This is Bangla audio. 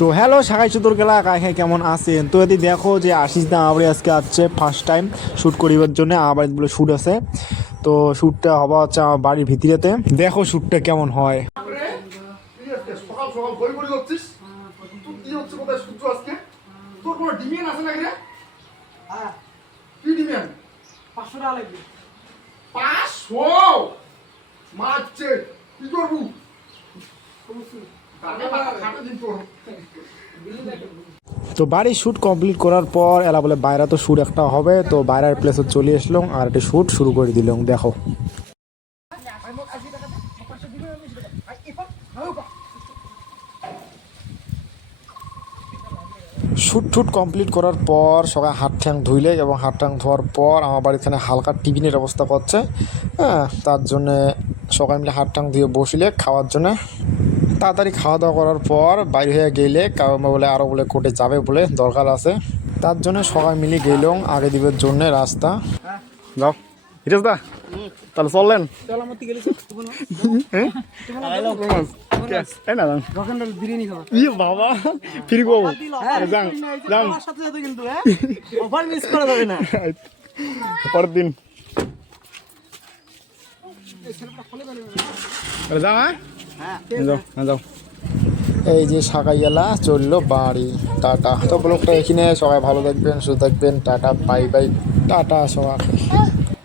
তো হ্যালো সাকাই চতুর গেলা কাকে কেমন আছেন? তো এদি দেখো যে আশিস দা আবার আজকে আসছে ফার্স্ট টাইম শ্যুট করিবার জন্য। আমার বলে শ্যুট আছে, তো শ্যুটটা হবা হচ্ছে আমার বাড়ির ভিতরেতে। দেখো শ্যুটটা কেমন হয়। সকাল সকাল বই পড়ে যাচ্ছিস? তুই কি হচ্ছে কোথায় সূর্য আজকে? তোর কোনো ডিমেন আছে নাকি রে? হ্যাঁ, কি ডিমেন? 500 টাকা লাগবে। 500 মারছে কি করবো? খাটে দিন তোর। তো বাড়ির শ্যুট কমপ্লিট করার পর এলা বলে বাইরে তো শ্যুট একটা হবে, তো বাইরের প্লেসে চলে আসলাম আর একটা শ্যুট শুরু করে দিলাম। দেখো শ্যুট টুট কমপ্লিট করার পর সবাই হাত ঠ্যাং ধুইলে এবং হাত ঠ্যাং ধোয়ার পর আমার বাড়িতে হালকা টিফিনের ব্যবস্থা করছে। হ্যাঁ, তার জন্যে সবাই মিলে হাত ঠ্যাং ধুয়ে বসলে খাওয়ার জন্য। তাড়াতাড়ি খাওয়া দাওয়া করার পর বাইরে হয়ে গেলে কারণ বলে আরও বলে কোর্টে যাবে বলে দরকার আছে, তার জন্য সবাই মিলে গেলাম আগে দিবের জন্য রাস্তা। যাও হিরেশ দা, তাহলে চললেন। চল আমার থেকে গেলিস তাই না রকন্ডল বিরিয়ানি খাওয়া। ইয়ে বাবা ফিরবো যান যান আমার সাথে সাথে কিন্তু অফার মিস করা যাবে না। পরের দিন যাও। হ্যাঁ যাও, হ্যাঁ যাও। এই যে সাকাইয়ালা চললো বাড়ি। টাটা। তো ব্লগটা এখানে, সবাই ভালো থাকবেন, সুস্থ থাকবেন। টাটা, বাই বাই, টাটা সবাই।